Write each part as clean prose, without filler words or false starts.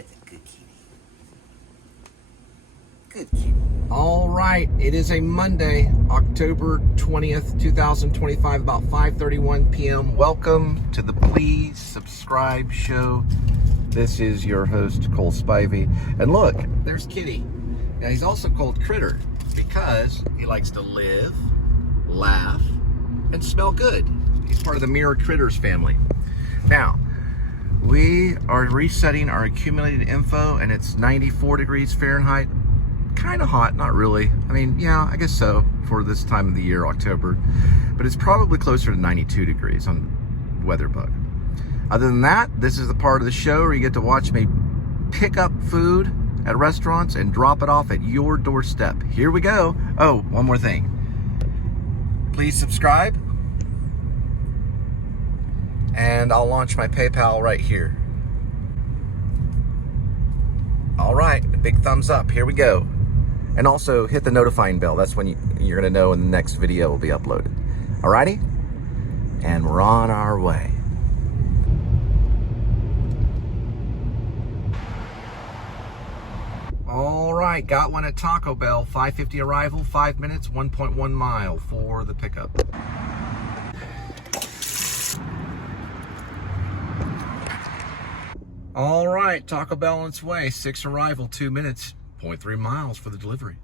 That's a good kitty. Good kitty. All right, it is a Monday, October 20th, 2025, about 5:31 p.m. Welcome to the Please Subscribe Show. This is your host, Cole Spivey. And look, there's Kitty. Now, he's also called Critter because he likes to live, laugh, and smell good. He's part of the Mirror Critters family. Now, we are resetting our accumulated info, and it's 94 degrees Fahrenheit. Kind of hot, not really. I mean, yeah, I guess so for this time of the year, October. But it's probably closer to 92 degrees on WeatherBug. Other than that, this is the part of the show where you get to watch me pick up food at restaurants and drop it off at your doorstep. Here we go. Oh, one more thing. Please subscribe. And I'll launch my PayPal right here. All right, a big thumbs up. Here we go. And also hit the notifying bell. That's when you're going to know when the next video will be uploaded. Alrighty? And we're on our way. All right, got one at Taco Bell. 5:50 arrival, 5 minutes, 1.1 mile for the pickup. All right, Taco Bell on its way. 6 arrival, 2 minutes, 0.3 miles for the delivery.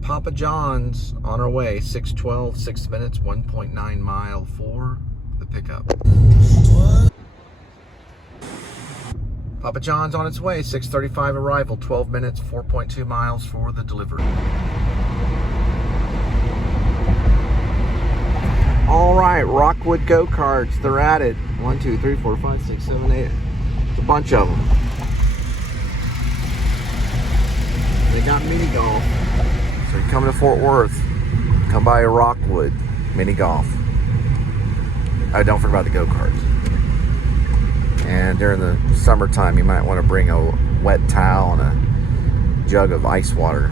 Papa John's on our way. 6:12, 6 minutes, 1.9 mile for the pickup. Papa John's on its way. 6:35 arrival, 12 minutes, 4.2 miles for the delivery. All right, Rockwood go-karts. They're at it. 1, 2, 3, 4, 5, 6, 7, 8. It's a bunch of them. They got mini golf. So you're coming to Fort Worth, come by Rockwood mini golf. Oh, don't forget about the go-karts. And during the summertime, you might want to bring a wet towel and a jug of ice water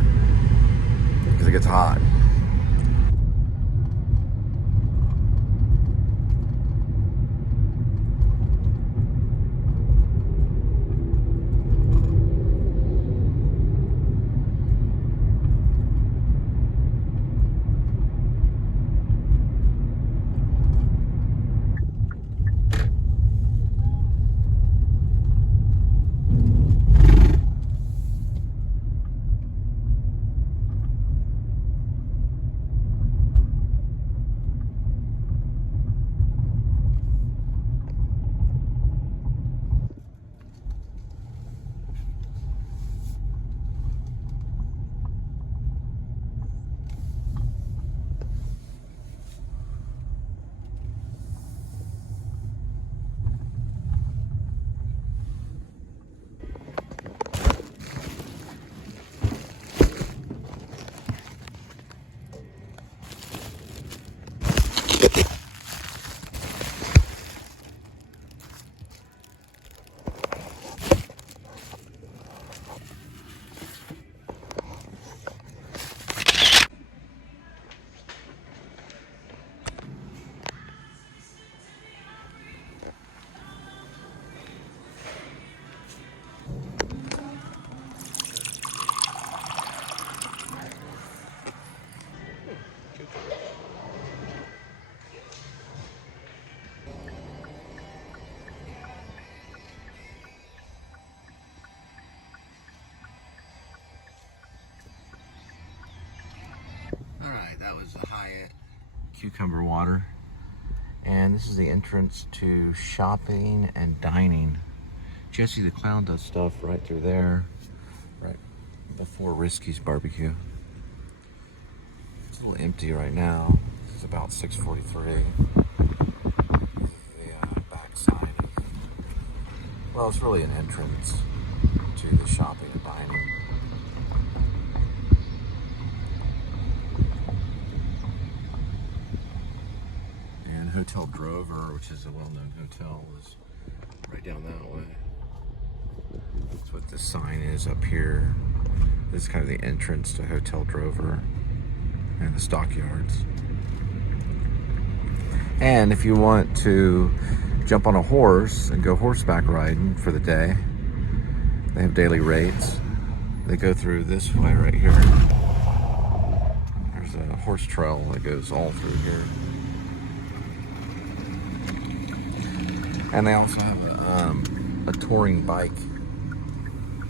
because it gets hot. That was the Hyatt cucumber water. And this is the entrance to shopping and dining. Jesse the Clown does stuff right through there, right before Risky's barbecue. It's a little empty right now. It's about 6:43. The backside. Well, it's really an entrance. to the shopping and dining. And Hotel Drover, which is a well-known hotel, is right down that way. That's what this sign is up here. This is kind of the entrance to Hotel Drover and the stockyards. And if you want to jump on a horse and go horseback riding for the day, they have daily rates. They go through this way right here. There's a horse trail that goes all through here. And they also have a touring bike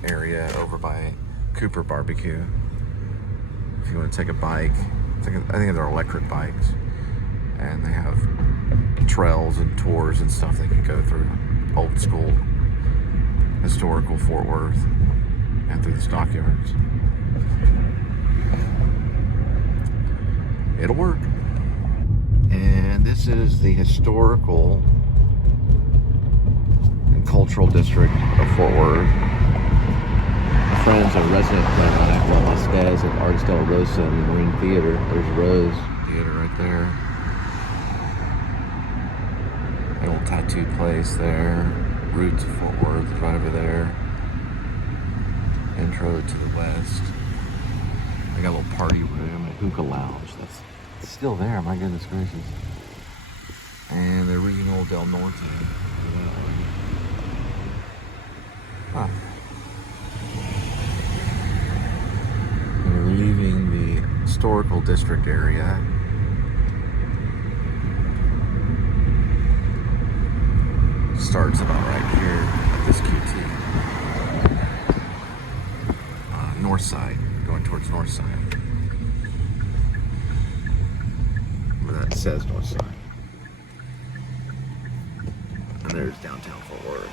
area over by Cooper Barbecue. If you want to take a bike, I think they're electric bikes, and they have trails and tours and stuff they can go through. Old school, historical Fort Worth, and through the stockyards. It'll work. And this is the historical and cultural district of Fort Worth. Friends are resident playing on Aqua Vasquez at Arts de la Rosa and the Marine Theater. There's Rose Theater right there. The old tattoo place there. Roots of Fort Worth is right over there. Intro to the west. They got a little party room, a hookah lounge. That's still there, my goodness gracious. And the Regional Del Norte. Huh. We're leaving the historical district area. Starts about right here at this QT. North side, going towards north side. Where that says north side. And there's downtown Fort Worth.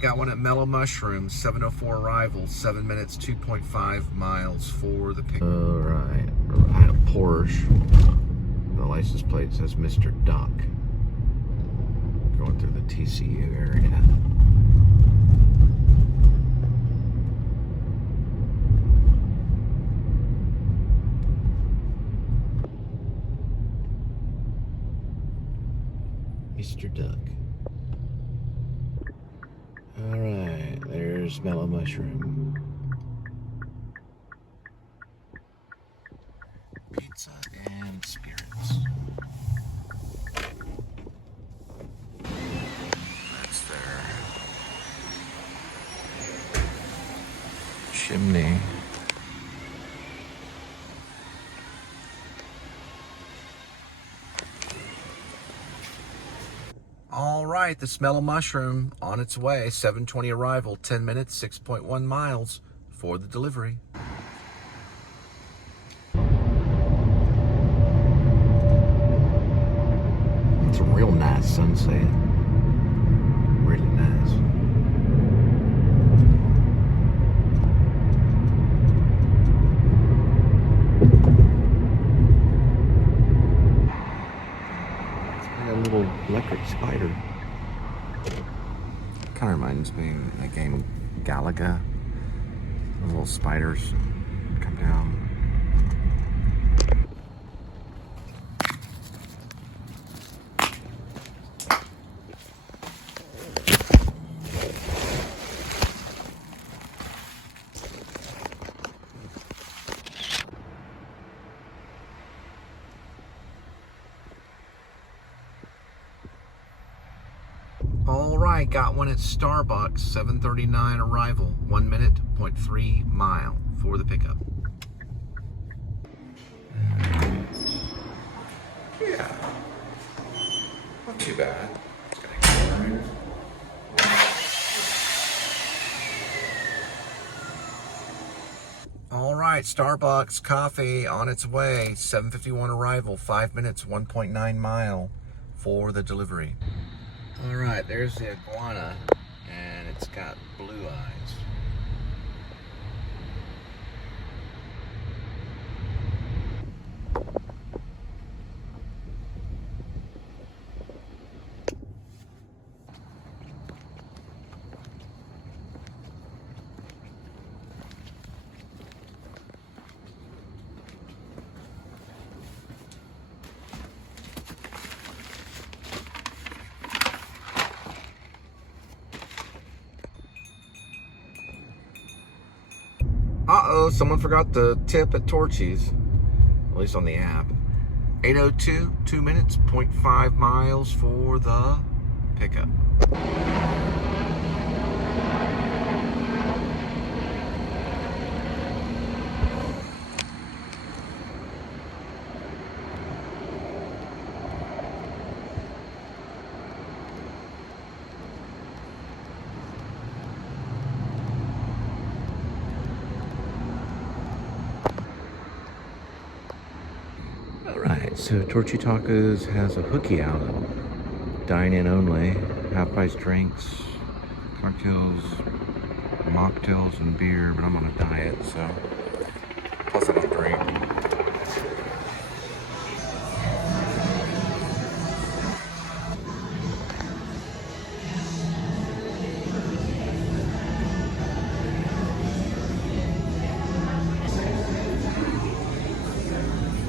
Got one at Mellow Mushroom, 7:04 arrival, 7 minutes, 2.5 miles for the pick. All right, I had a Porsche. The license plate says Mr. Duck. Going through the TCU area. Mr. Duck. Alright, there's Mellow Mushroom. Pizza and spirits. That's their chimney. All right, the Smell of Mushroom on its way. 7:20 arrival, 10 minutes, 6.1 miles for the delivery. It's a real nice sunset. Really nice. A little electric spider. Kind of reminds me of the game Galaga. The little spiders come down. All right, got one at Starbucks, 7:39 arrival, 1 minute, 0.3 mile for the pickup. Yeah, not too bad. It's gonna accelerate. All right, Starbucks coffee on its way, 7:51 arrival, 5 minutes, 1.9 mile for the delivery. All right, there's the iguana, and it's got blue eyes. Uh-oh, someone forgot the tip at Torchy's, at least on the app. 8:02, 2 minutes, 0.5 miles for the pickup. Alright, so Torchy Tacos has a hooky out. Dine-in only, half-price drinks, cocktails, mocktails, and beer, but I'm on a diet, so plus I don't drink.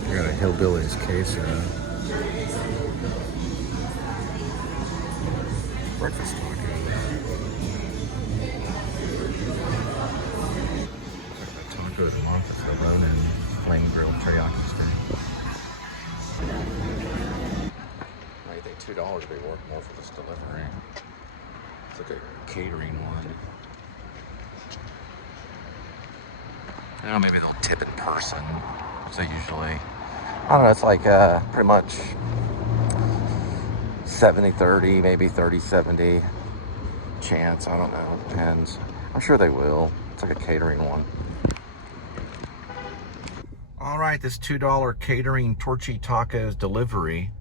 I got a Hillbilly's queso. Breakfast taco. Taco with mozzarella and flame grilled teriyaki steak. I think $2 would be worth more for this delivery. It's like a catering one. I don't know, maybe they'll tip in person. So usually, I don't know, it's like pretty much 70-30, maybe 30-70 chance. I don't know, depends. I'm sure they will. It's like a catering one. All right, this $2 catering Torchy Tacos delivery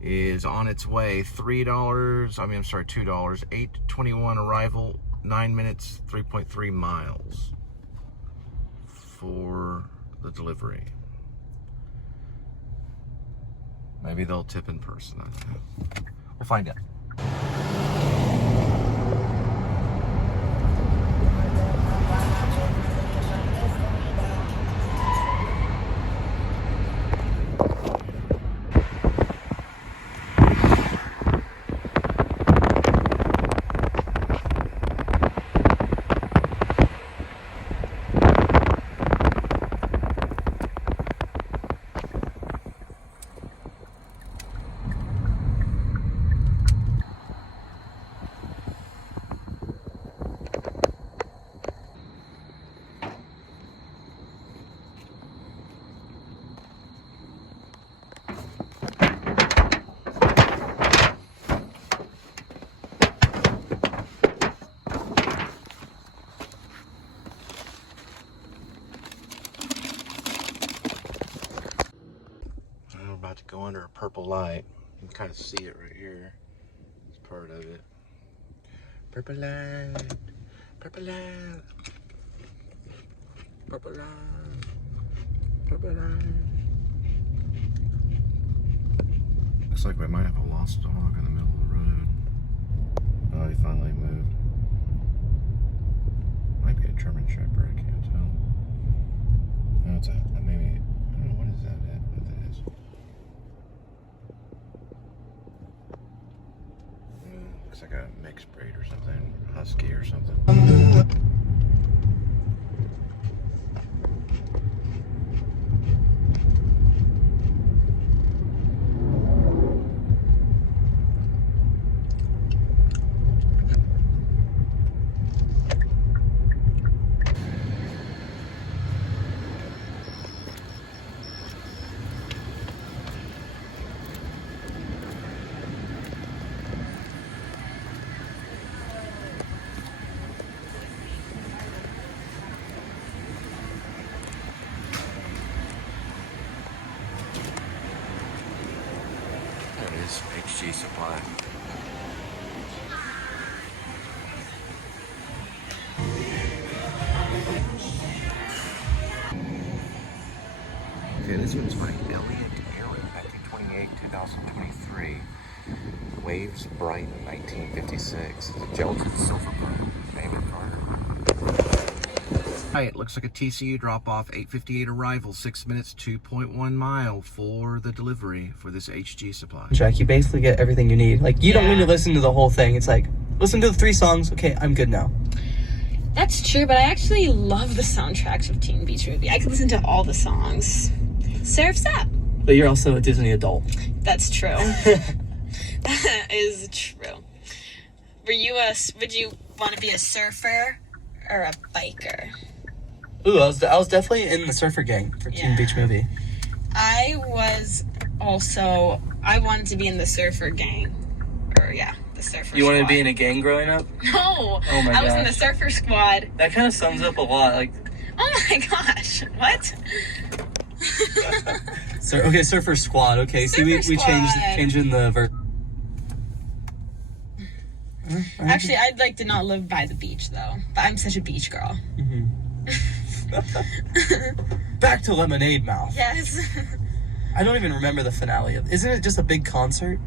is on its way. $2. 8:21 arrival, 9 minutes, 3.3 miles for the delivery. Maybe they'll tip in person. I don't know. We'll find out. To go under a purple light. You can kind of see it right here. It's part of it. Purple light, purple light, purple light, purple light. Looks like we might have a lost dog in the middle of the road. Oh, he finally moved. Might be a German Shepherd, I can't tell. No, it's maybe, I don't know, what is that? What that is. Looks like a mixed breed or something, husky or something. supply. Okay, this one's by Elliot Aaron, 1928-2023. Waves Bright, 1956. It's a gelatin silver burn. David Carter. Right, looks like a TCU drop-off, 8:58 arrival, 6 minutes, 2.1 mile for the delivery for this HG supply. Jack, you basically get everything you need. Like, you don't need to listen to the whole thing. It's like, listen to the 3 songs. Okay, I'm good now. That's true, but I actually love the soundtracks of Teen Beach Movie. I could listen to all the songs. Surf's up. But you're also a Disney adult. That's true. That is true. Would you want to be a surfer or a biker? Ooh, I was definitely in the surfer gang for Teen Beach Movie. I wanted to be in the surfer gang. The surfer You squad. wanted to be in a gang growing up? No. Oh my gosh. I was in the surfer squad. That kind of sums up a lot. Like, oh my gosh. What? surfer squad. Okay, surfer we squad. changed in the verse. Actually, I'd like to not live by the beach, though. But I'm such a beach girl. Mm-hmm. Back to Lemonade Mouth. Yes. I don't even remember the finale of. Isn't it just a big concert?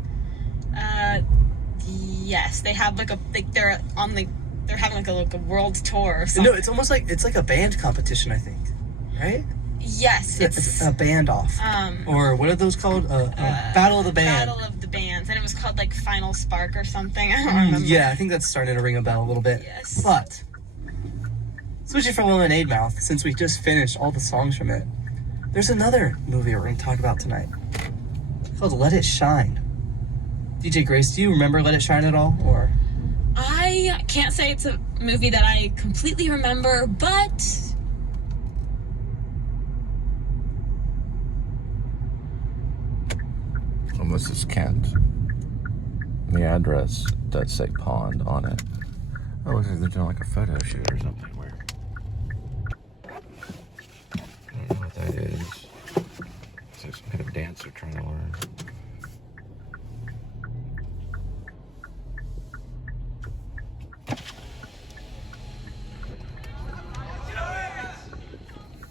Yes. They have they're having a world tour or something. No, it's almost like it's like a band competition, I think. Right? Yes, it's a band off. Or what are those called? Battle of the Band. Battle of the Bands, and it was called like Final Spark or something. I don't remember. Yeah, I think that's starting to ring a bell a little bit. Yes. But switching from Lemonade Mouth, since we just finished all the songs from it, there's another movie we're going to talk about tonight. It's called Let It Shine. DJ Grace, do you remember Let It Shine at all? Or I can't say it's a movie that I completely remember, but This is Kent. The address does say pond on it. Oh, looks like they're doing like a photo shoot or something weird. I don't know what that is. It's like some kind of dance they're trying to learn.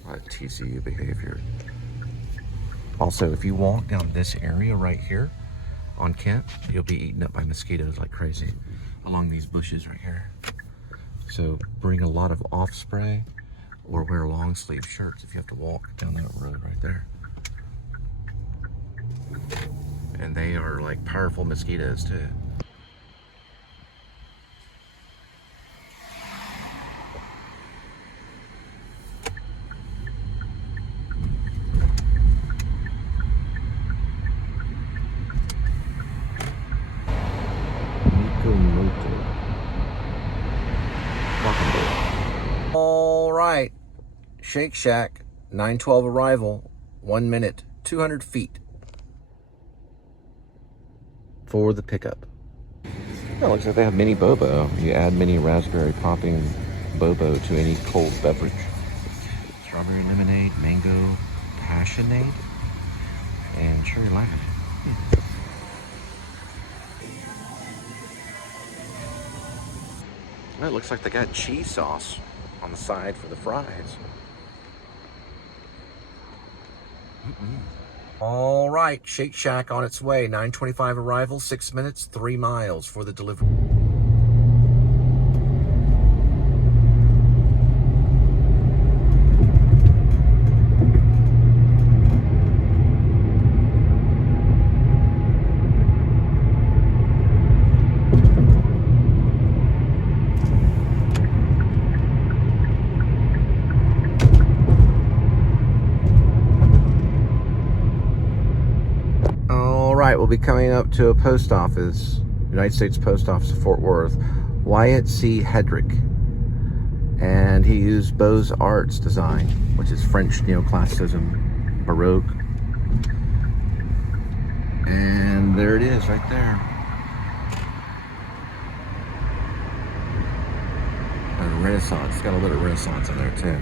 A lot of TCU behavior. Also, if you walk down this area right here on Kent, you'll be eaten up by mosquitoes like crazy along these bushes right here. So bring a lot of off spray or wear long sleeve shirts if you have to walk down that road right there. And they are like powerful mosquitoes too. All right, Shake Shack, 9:12 arrival, 1 minute, 200 feet for the pickup. Oh, looks like they have mini boba. You add mini raspberry popping boba to any cold beverage. Strawberry lemonade, mango passionade, and cherry lemonade. It looks like they got cheese sauce on the side for the fries. All right, Shake Shack on its way. 9:25 arrival, 6 minutes, 3 miles for the delivery. We'll be coming up to a post office, United States Post Office of Fort Worth, Wyatt C. Hedrick. And he used Beaux Arts design, which is French neoclassicism, Baroque. And there it is right there. A Renaissance, it's got a little Renaissance in there too.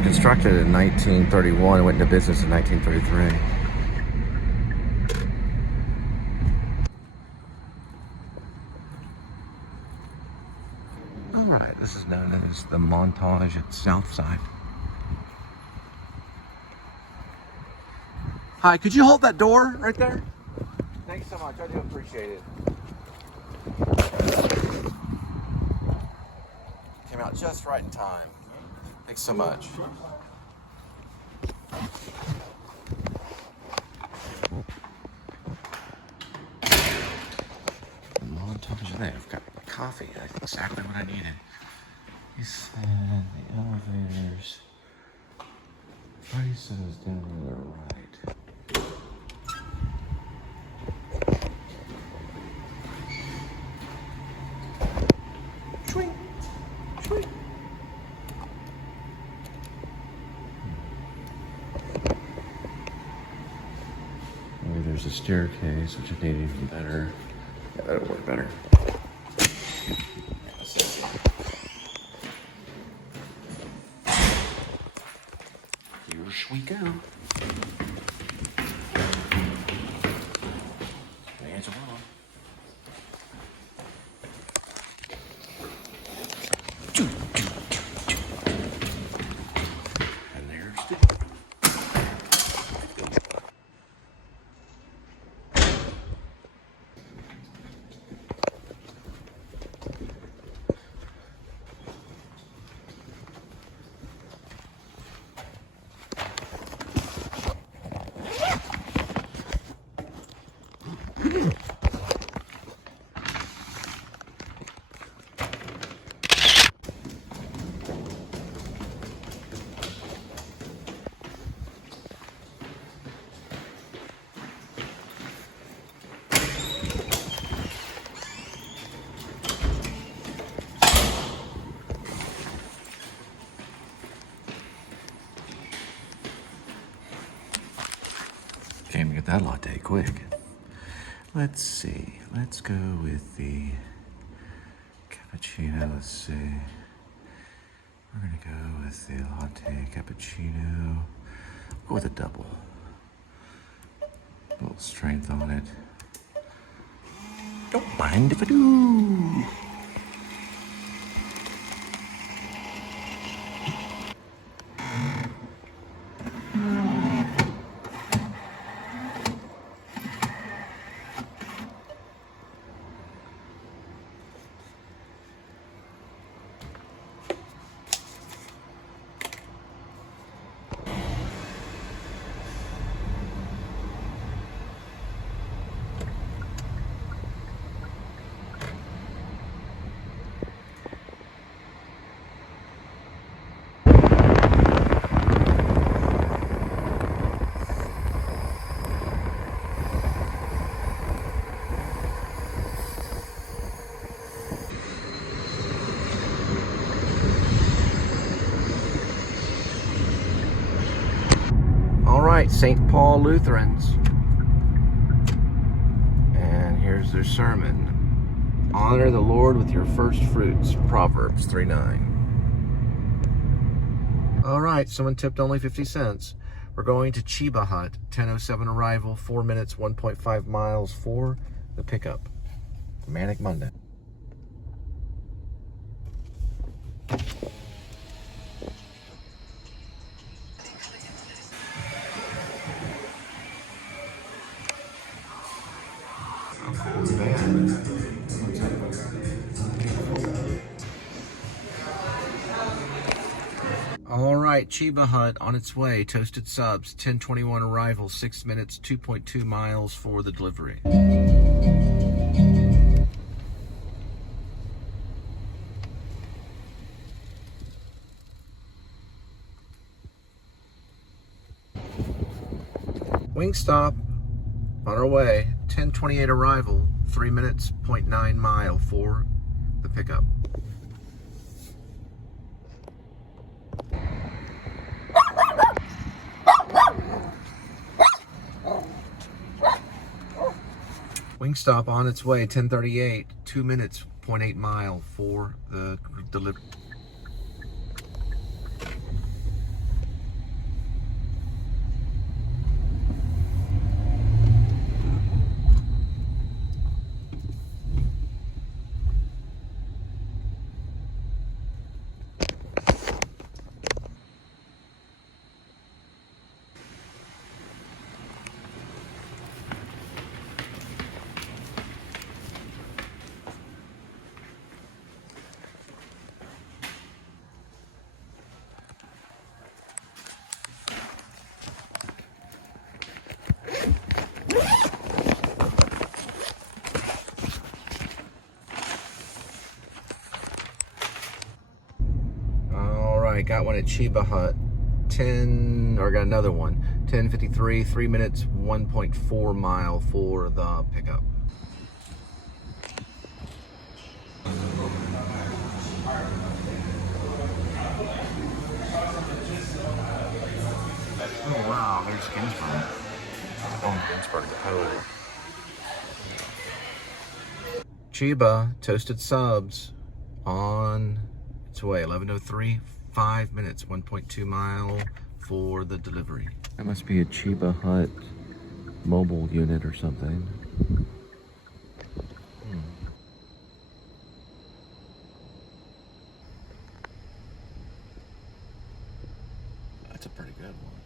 was constructed in 1931 and went into business in 1933. All right, this is known as the Montage at Southside. Hi, could you hold that door right there? Thanks so much, I do appreciate it. Came out just right in time. Thanks so much. Montage there. I've got coffee. That's exactly what I needed. He said the elevators. Prices down to the right. Swing, swing. Maybe there's a staircase, which I need even better. Yeah, that'll work better. Here we go. Hands are on. And there's the door. Came to get that latte quick. Let's see. Let's go with the cappuccino. Let's see. We're gonna go with the latte cappuccino. Go with a double. A little strength on it. Don't mind if I do. St. Paul Lutherans, and here's their sermon. Honor the Lord with your first fruits, Proverbs 3:9. All right, someone tipped only 50 cents. We're going to Chiba Hut, 10:07 arrival, 4 minutes, 1.5 miles for the pickup. Manic Monday. All right, Chiba Hut on its way. Toasted subs, 10:21 arrival, 6 minutes, 2.2 miles for the delivery. Wingstop on our way. 10:28 arrival, 3 minutes, 0.9 mile for the pickup. Wingstop on its way, 10:38, 2 minutes, 0.8 mile for the delivery. that one at Chiba Hut. I got another one. 10:53, 3 minutes, 1.4 mile for the pickup. Oh wow, there's Ginsburg. Oh, Ginsburg, the poet. Chiba toasted subs on its way. 11:03, 5 minutes, 1.2 mile for the delivery. That must be a Chiba Hut mobile unit or something. That's a pretty good one.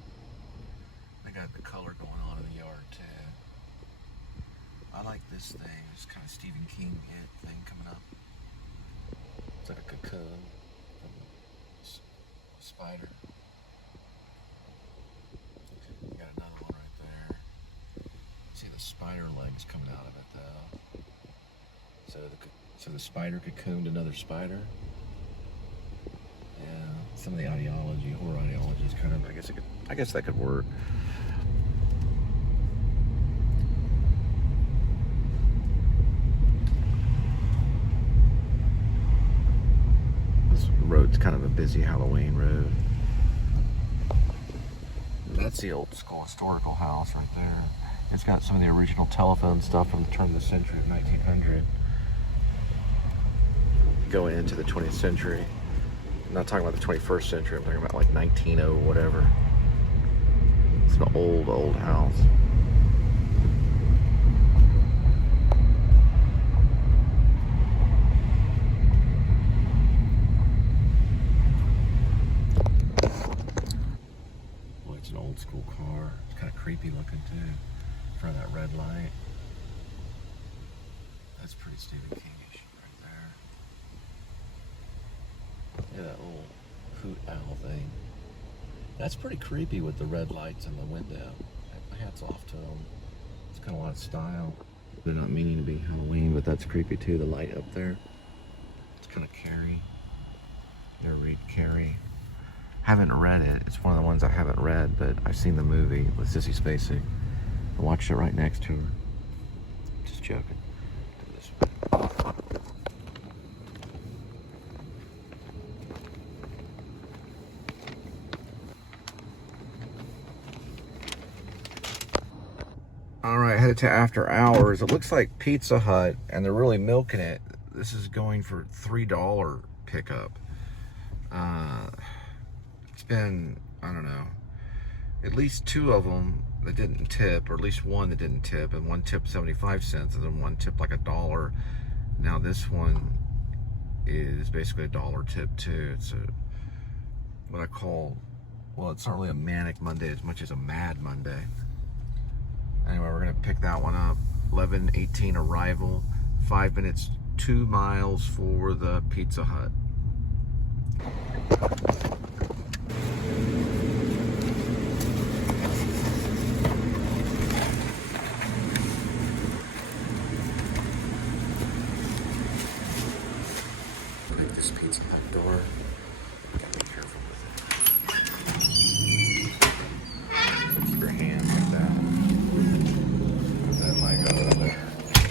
They got the color going on in the yard too. I like this thing. It's kind of Stephen King thing coming up. It's like a cocoon from a spider. You got another one right there. See the spider legs coming out of it though. So the spider cocooned another spider. Yeah, some of the ideology, horror ideology is kind of. I guess that could work. This road's kind of a busy Halloween road. That's the old school historical house right there. It's got some of the original telephone stuff from the turn of the century of 1900. Going into the 20th century. I'm not talking about the 21st century, I'm talking about like 1900 whatever. It's an old house. Boy, it's an old school car. It's kind of creepy looking too. In front of that red light. That's pretty Stephen King-ish right there. Yeah, that little hoot owl thing. That's pretty creepy with the red lights in the window. Hats off to them. It's kind of a lot of style. They're not meaning to be Halloween, but that's creepy too, the light up there. It's kind of Carrie. You ever read Carrie? Haven't read it. It's one of the ones I haven't read, but I've seen the movie with Sissy Spacek. I watched it right next to her. Just joking. Do this way. All right, headed to After Hours. It looks like Pizza Hut, and they're really milking it. This is going for $3 pickup. It's been, I don't know, at least two of them that didn't tip, or at least one that didn't tip, and one tipped 75 cents, and then one tipped like $1. Now this one is basically $1 tip too. It's what I call, well, it's not really a manic Monday as much as a mad Monday. Anyway, we're gonna pick that one up. 11:18 arrival, 5 minutes, 2 miles for the Pizza Hut. Break this Pizza Hut door. Gotta be careful with it. Keep your hands like that. That might go over there.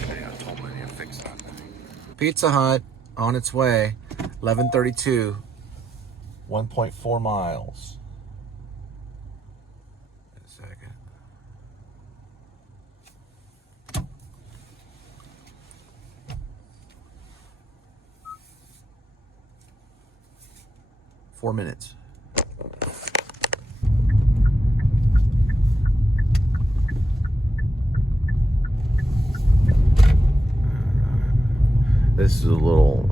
Okay, I told me to fix that thing. Pizza Hut on its way. 11:32. 1.4 miles. Wait a second. Four minutes. This is a little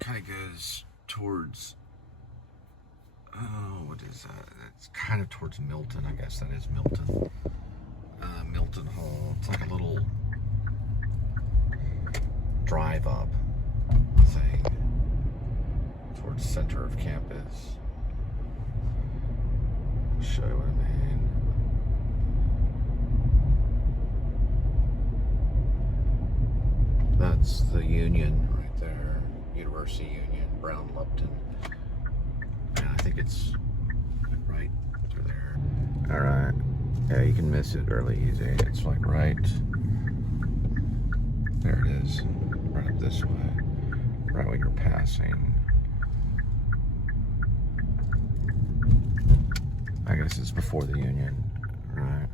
kind of goes towards, oh, what is that? It's kind of towards Milton, I guess that is Milton. Milton Hall. It's like a little drive up thing towards center of campus. Show you what I mean. That's the Union right there. University Union, Brown Lupton. And I think it's right through there. Alright. Yeah, you can miss it really easy. It's like right there it is. Right up this way. Right when you're passing. I guess it's before the Union. Right.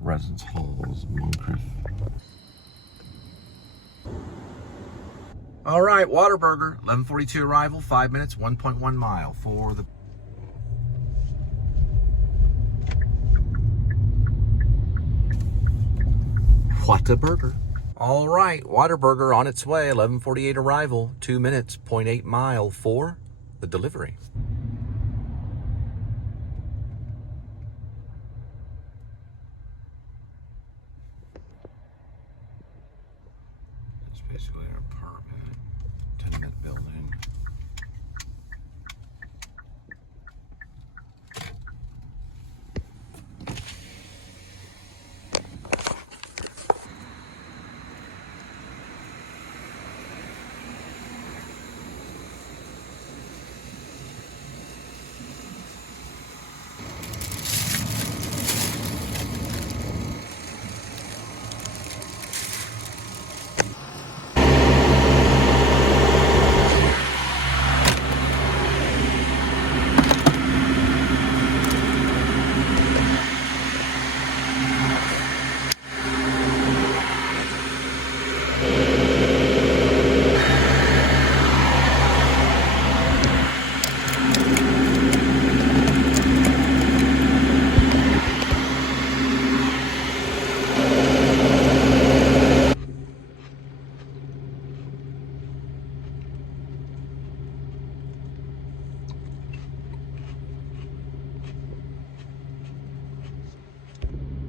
Residence Halls, Moncrief. All right, Waterburger, 11:42 arrival, 5 minutes, 1.1 mile for the... Whataburger. All right, Waterburger on its way, 11:48 arrival, 2 minutes, 0.8 mile for the delivery. It's basically an apartment, tenement building.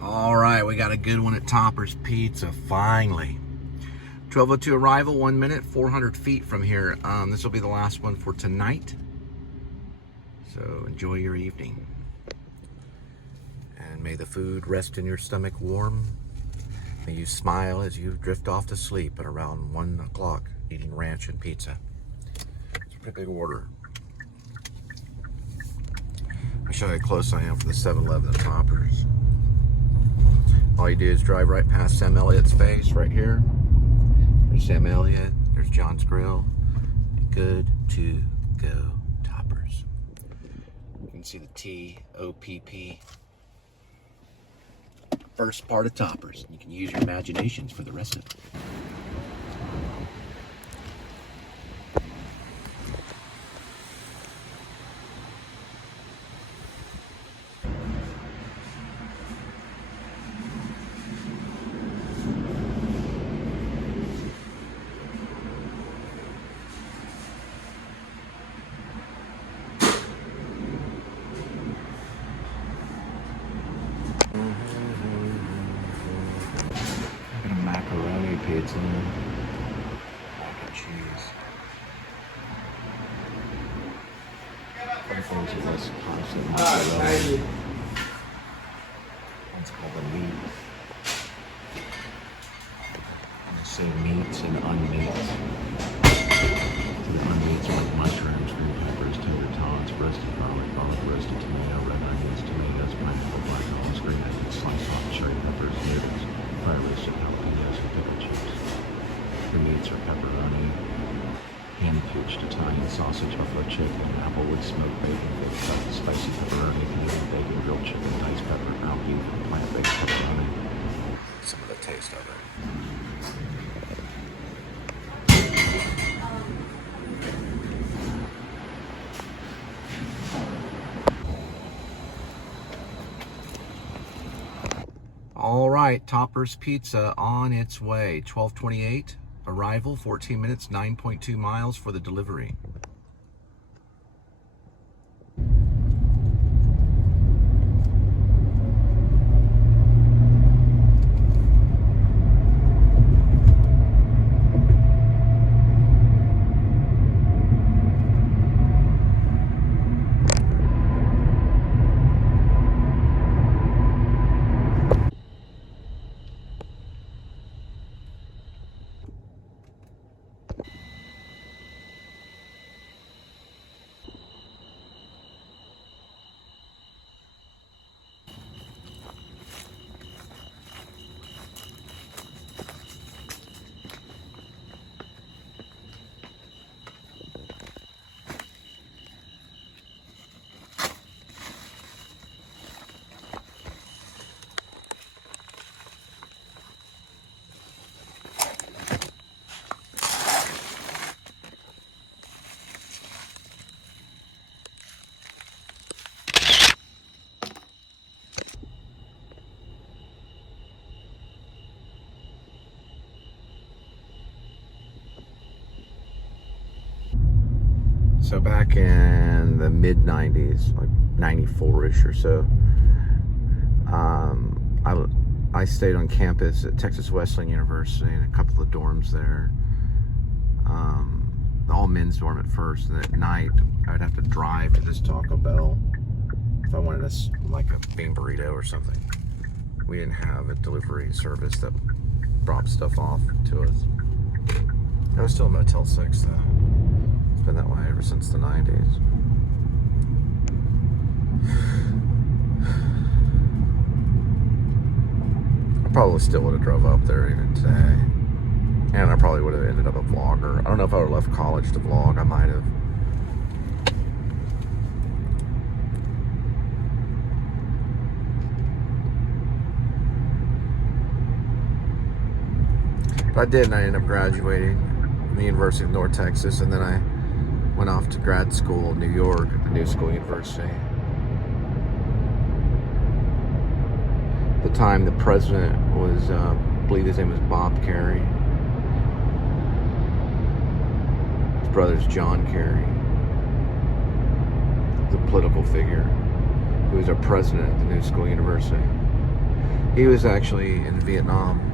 All right, we got a good one at Topper's Pizza, finally. 12:02 arrival, 1 minute, 400 feet from here. This will be the last one for tonight. So enjoy your evening. And may the food rest in your stomach warm. May you smile as you drift off to sleep at around 1 o'clock, eating ranch and pizza. It's a pretty big order. I'll show you how close I am for the 7-Eleven at Topper's. All you do is drive right past Sam Elliott's face right here. There's Sam Elliott, there's John's Grill. Good to go, Toppers. You can see the T-O-P-P. First part of Toppers. You can use your imaginations for the rest of it. Macaroni pizza, mac and cheese. One is less constant mozzarella. One's called the meat. I say meats and unmeats. The unmeats are like mushrooms, green peppers, tender tots, roasted garlic, roasted tomato, red onions, tomatoes, pineapple, black olives, green onions, sliced off cherry peppers, noodles, fire roasted jalapenos, and pickle chips. The meats are pepperoni, hand-pitched Italian sausage, buffalo chicken, applewood smoked bacon, baked stuff, spicy pepperoni, Canadian bacon, grilled chicken, diced pepper, ground beef, and plant-based pepperoni. Some of the taste of it. All right, Topper's Pizza on its way. 12:28 arrival, 14 minutes, 9.2 miles for the delivery. So back in the mid-90s, like 94-ish or so, I stayed on campus at Texas Wesleyan University in a couple of dorms there. The all men's dorm at first, and at night I'd have to drive to this Taco Bell if I wanted like a bean burrito or something. We didn't have a delivery service that dropped stuff off to us. I was still in Motel 6 though. It's been that way ever since the 90s. I probably still would have drove up there even today. And I probably would have ended up a vlogger. I don't know if I would have left college to vlog. I might have. But I did, and I ended up graduating from the University of North Texas, and then I went off to grad school in New York at the New School University. At the time, the president was, I believe his name was Bob Kerry. His brother's John Kerry. The political figure who was our president at the New School University. He was actually in Vietnam.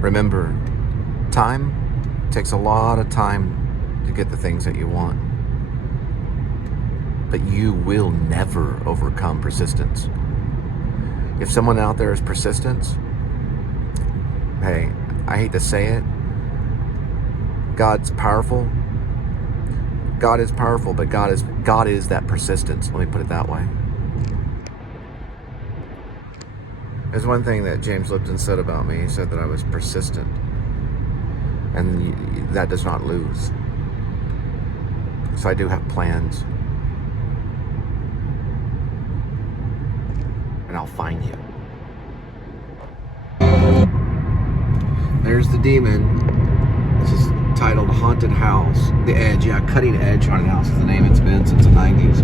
Remember, time takes a lot of time to get the things that you want. But you will never overcome persistence. If someone out there is persistent, hey, I hate to say it, God's powerful. God is powerful, but God is that persistence. Let me put it that way. There's one thing that James Lipton said about me. He said that I was persistent. And that does not lose. So I do have plans. And I'll find you. There's the demon. This is titled Haunted House. The Edge, yeah, Cutting Edge Haunted House is the name it's been since the 90s.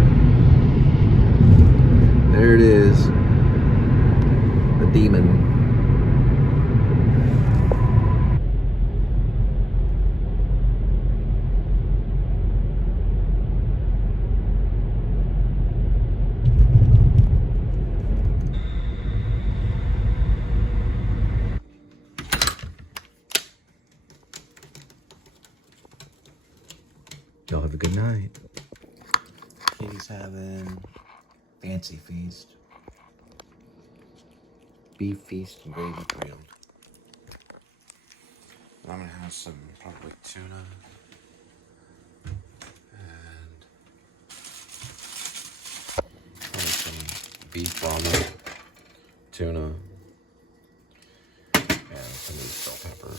There it is. The demon. Y'all have a good night. Kitty's having fancy feast. Beef feast and gravy grilled. I'm gonna have some probably tuna and probably some beef bomber, tuna, and some of this bell pepper.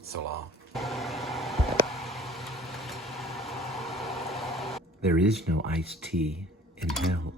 Salah. There is no iced tea in hell.